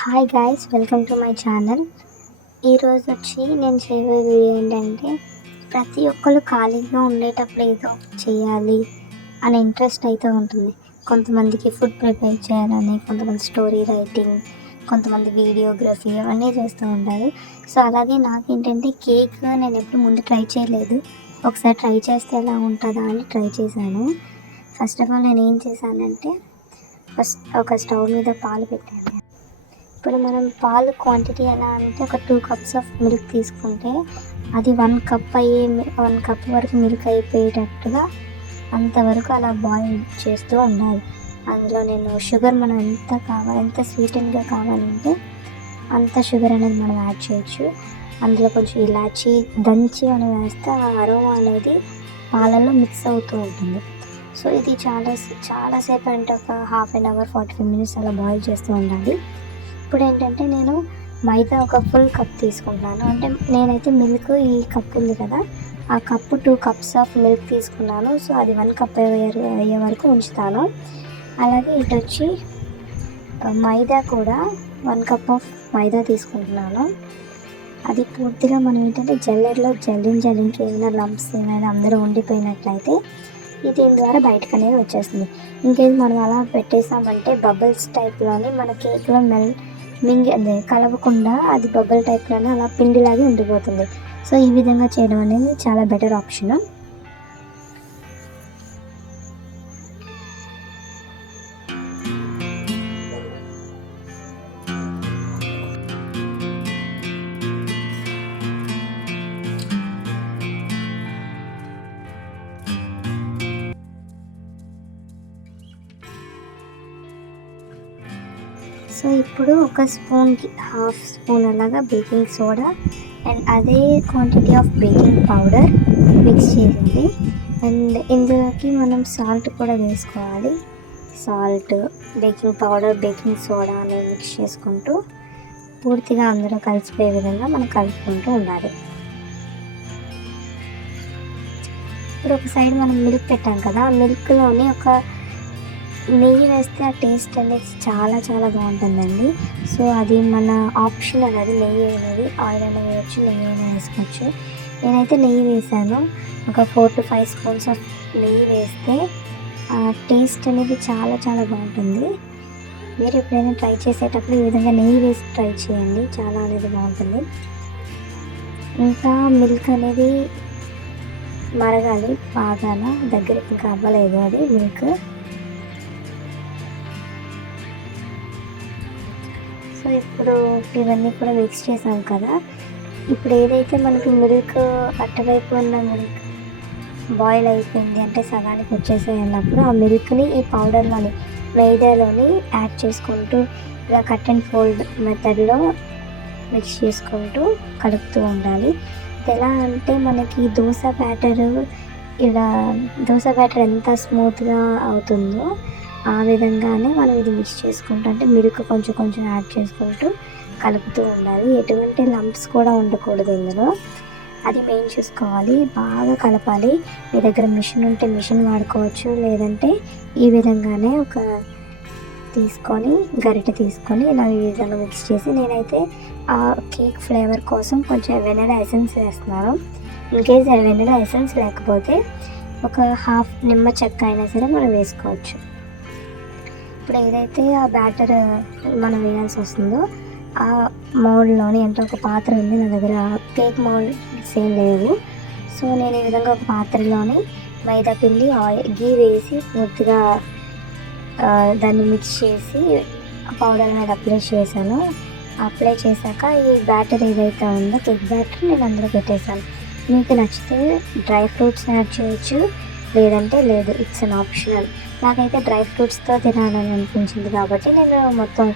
Hi guys, welcome to my channel. ఈరోజు నేను చేయబోయేది ఏంటంటే, ప్రతి ఒక్కరు ఖాళీగా ఉండేటప్పుడు ఏదో ఒకటి చేయాలి అనే ఇంట్రెస్ట్ అయితే ఉంటుంది. కొంతమందికి ఫుడ్ ప్రిపేర్ చేయాలని, కొంతమంది స్టోరీ రైటింగ్, కొంతమంది వీడియోగ్రఫీ అవన్నీ చేస్తూ ఉంటారు. సో అలాగే నాకేంటంటే కేక్ నేను ఎప్పుడు ముందు ట్రై చేయలేదు. ఒకసారి ట్రై చేస్తే ఎలా ఉంటుందా అని ట్రై చేశాను. ఫస్ట్ ఆఫ్ ఆల్ నేను ఏం చేశానంటే, ఫస్ట్ ఒక స్టవ్ మీద పాలు పెట్టాను. ఇప్పుడు మనం పాలు క్వాంటిటీ ఎలా అంటే, ఒక 2 కప్స్ ఆఫ్ మిల్క్ తీసుకుంటే అది 1 కప్ 1 కప్ వరకు మిల్క్ అయిపోయేటట్టుగా అంతవరకు అలా బాయిల్ చేస్తూ ఉండాలి. అందులో నేను షుగర్ మనం ఎంత స్వీటెన్గా కావాలంటే అంత షుగర్ అనేది మనం యాడ్ చేయొచ్చు. అందులో కొంచెం ఇలాచి దంచి మనం వేస్తే ఆ అరోమా అనేది పాలలో మిక్స్ అవుతూ ఉంటుంది. సో ఇది చాలాసేపు అంటే ఒక హాఫ్ అన్ అవర్ 45 మినిట్స్ అలా బాయిల్ చేస్తూ ఉండాలి. ఇప్పుడు ఏంటంటే, నేను మైదా ఒక ఫుల్ కప్ తీసుకుంటున్నాను. అంటే నేనైతే మిల్క్ ఈ కప్ ఉంది కదా, ఆ కప్పు 2 కప్స్ ఆఫ్ మిల్క్ తీసుకున్నాను. సో అది 1 కప్ అయ్యే వరకు ఉంచుతాను. అలాగే ఇటు వచ్చి మైదా కూడా 1 కప్ ఆఫ్ మైదా తీసుకుంటున్నాను. అది పూర్తిగా మనం ఏంటంటే జల్లెడలో జల్లించి ఏమైనా లంప్స్ ఏమైనా అందరూ ఉండిపోయినట్లయితే దీని ద్వారా బయటకు అనేది వచ్చేస్తుంది. ఇంకేది మనం అలా పెట్టేసామంటే బబుల్స్ టైప్లోని మన కేక్లో అదే కలవకుండా అది బబుల్ టైప్లోనే అలా పిండిలాగే ఉండిపోతుంది. సో ఈ విధంగా చేయడం అనేది చాలా బెటర్ ఆప్షన్. సో ఇప్పుడు ఒక స్పూన్కి హాఫ్ స్పూన్ అలాగా బేకింగ్ సోడా అండ్ అదే quantity of baking powder mix చేసింది. అండ్ ఇందులోకి మనం సాల్ట్ కూడా వేసుకోవాలి. Salt, baking powder, baking soda అనేవి మిక్స్ చేసుకుంటూ పూర్తిగా అందులో కలిసిపోయే విధంగా మనం కలుపుకుంటూ ఉండాలి. ఇప్పుడు ఒక సైడ్ మనం మిల్క్ పెట్టాం కదా, ఆ మిల్క్లోని ఒక నెయ్యి వేస్తే ఆ టేస్ట్ అనేది చాలా బాగుంటుందండి. సో అది మన ఆప్షన్ అనేది. నెయ్యి అనేది ఆయిల్ అయినా వేయచ్చు, నెయ్యి అయినా వేసుకోవచ్చు. నేనైతే నెయ్యి వేసాను. ఒక 4 to 5 స్పూన్స్ ఆఫ్ నెయ్యి వేస్తే ఆ టేస్ట్ అనేది చాలా బాగుంటుంది. మీరు ఎప్పుడైనా ట్రై చేసేటప్పుడు ఈ విధంగా నెయ్యి వేసి ట్రై చేయండి, చాలా అనేది బాగుంటుంది. ఇంకా మిల్క్ అనేది మరగాలి బాగా, దగ్గరికి ఇంకా అవ్వలేదు అది మిల్క్. సో ఇప్పుడు ఇవన్నీ కూడా మిక్స్ చేసాం కదా, ఇప్పుడు ఏదైతే మనకి మిల్క్ అటువైపు ఉన్న మిల్క్ బాయిల్ అయిపోయింది అంటే సగానికి వచ్చేసాయి అన్నప్పుడు ఆ మిల్క్ని ఈ పౌడర్లోని మైదాలోని యాడ్ చేసుకుంటూ ఇలా కట్ అండ్ ఫోల్డ్ మెథడ్లో మిక్స్ చేసుకుంటూ కలుపుతూ ఉండాలి. ఎలా అంటే మనకి దోశ బ్యాటర్ ఎంత స్మూత్గా అవుతుందో ఆ విధంగానే మనం ఇది మిక్స్ చేసుకుంటూ, అంటే మిల్క్ కొంచెం యాడ్ చేసుకుంటూ కలుపుతూ ఉండాలి. ఎటువంటి లంప్స్ కూడా ఉండకూడదు ఇందులో, అది మెయిన్ చూసుకోవాలి. బాగా కలపాలి. మీ దగ్గర మిషన్ ఉంటే మిషన్ వాడుకోవచ్చు, లేదంటే ఈ విధంగానే ఒక గరిటె తీసుకొని ఇలా ఈ విధంగా మిక్స్ చేసి, నేనైతే ఆ కేక్ ఫ్లేవర్ కోసం కొంచెం వెనిలా ఎసెన్స్ వేస్తున్నాను. ఇన్కేస్ వెనిలా ఎసెన్స్ లేకపోతే ఒక హాఫ్ నిమ్మ చెక్క అయినా సరే మనం వేసుకోవచ్చు. ఇప్పుడు ఏదైతే ఆ బ్యాటర్ మనం వేయాల్సి వస్తుందో ఆ మౌల్డ్లోని, అంటే ఒక పాత్ర ఉంది నా దగ్గర, కేక్ మౌల్డ్స్ ఏం లేవు. సో నేను ఈ విధంగా ఒక పాత్రలోని మైదా పిండి గీ వేసి పూర్తిగా దాన్ని మిక్స్ చేసి పౌడర్ మీద అప్లై చేశాను. అప్లై చేశాక ఈ బ్యాటర్ ఏదైతే ఉందో కేక్ బ్యాటర్ నేను అందులో పెట్టేశాను. మీకు నచ్చితే డ్రై ఫ్రూట్స్ యాడ్ చేయొచ్చు, లేదంటే లేదు, ఇట్స్ అన్ ఆప్షనల్. నాకైతే డ్రై ఫ్రూట్స్తో తినాలని అనిపించింది కాబట్టి నేను మొత్తం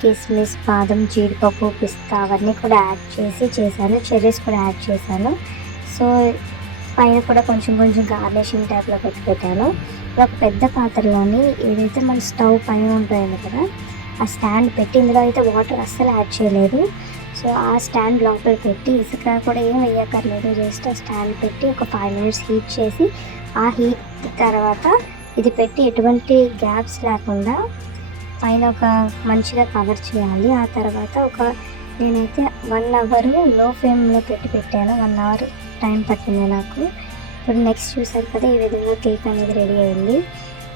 కిస్మిస్, బాదం, జీడిపప్పు, పిస్తా అవన్నీ కూడా యాడ్ చేశాను. చెర్రీస్ కూడా యాడ్ చేశాను. సో పైన కూడా కొంచెం గార్నిషింగ్ టైప్లో పెట్టాను. ఒక పెద్ద పాత్రలోని ఏదైతే మన స్టవ్ పైన ఉంటుంది కదా, ఆ స్టాండ్ పెట్టి, ఇందులో అయితే వాటర్ అస్సలు యాడ్ చేయలేదు. సో ఆ స్టాండ్ లోపల పెట్టి, ఇసుక కూడా ఏం వేయక్కర్లేదు, జస్ట్ ఆ స్టాండ్ పెట్టి ఒక 5 మినిట్స్ హీట్ చేసి, ఆ హీట్ తర్వాత ఇది పెట్టి ఎటువంటి గ్యాప్స్ లేకుండా పైన ఒక మంచిగా కవర్ చేయాలి. ఆ తర్వాత నేనైతే 1 అవర్ లో ఫ్లేమ్లో పెట్టాను. 1 అవర్ టైం పట్టింది నాకు. ఇప్పుడు నెక్స్ట్ చూసారు కదా, ఈ విధంగా కేక్ అనేది రెడీ అయింది.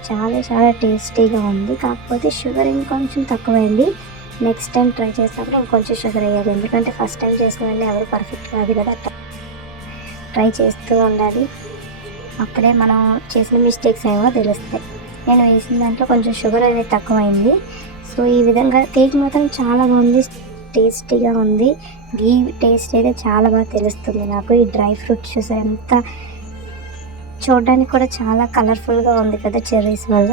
చాలా చాలా టేస్టీగా ఉంది. కాకపోతే షుగర్ ఇంకొంచెం తక్కువైంది. నెక్స్ట్ టైం ట్రై చేసినప్పుడు ఇంకొంచెం షుగర్ వేయాలి. ఎందుకంటే ఫస్ట్ టైం చేసుకునే ఎవరు పర్ఫెక్ట్ కాదు కదా, ట్రై చేస్తూ ఉండాలి. అప్పుడే మనం చేసిన మిస్టేక్స్ ఏమో తెలుస్తాయి. నేను వేసిన దాంట్లో కొంచెం షుగర్ అనేది తక్కువైంది. సో ఈ విధంగా కేక్ మాత్రం చాలా బాగుంది, టేస్టీగా ఉంది. గీ టేస్ట్ అయితే చాలా బాగా తెలుస్తుంది నాకు. ఈ డ్రై ఫ్రూట్స్ చూసారు ఎంత చూడడానికి కూడా చాలా కలర్ఫుల్గా ఉంది కదా చెర్రీస్ వల్ల.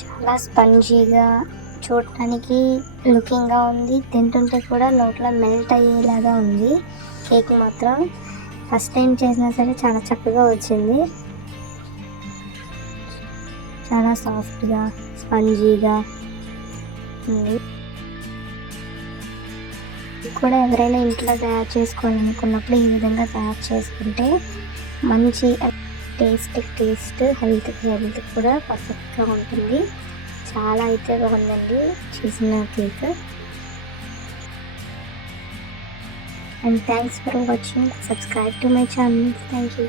చాలా స్పంజీగా, చూడటానికి లుకింగ్గా ఉంది. తింటుంటే కూడా లోపల మెల్ట్ అయ్యేలాగా ఉంది కేక్ మాత్రం. ఫస్ట్ టైం చేసినా సరే చాలా చక్కగా వచ్చింది. చాలా సాఫ్ట్గా, స్పంజీగా ఉంది. కూడా ఎవరైనా ఇంట్లో తయారు చేసుకోవాలనుకున్నప్పుడు ఈ విధంగా తయారు చేసుకుంటే మంచి టేస్ట్, హెల్త్ కూడా పర్ఫెక్ట్గా ఉంటుంది. చాలా అయితే బాగుందండి చేసిన cake. And thanks for watching. Subscribe to my channel. Thank you.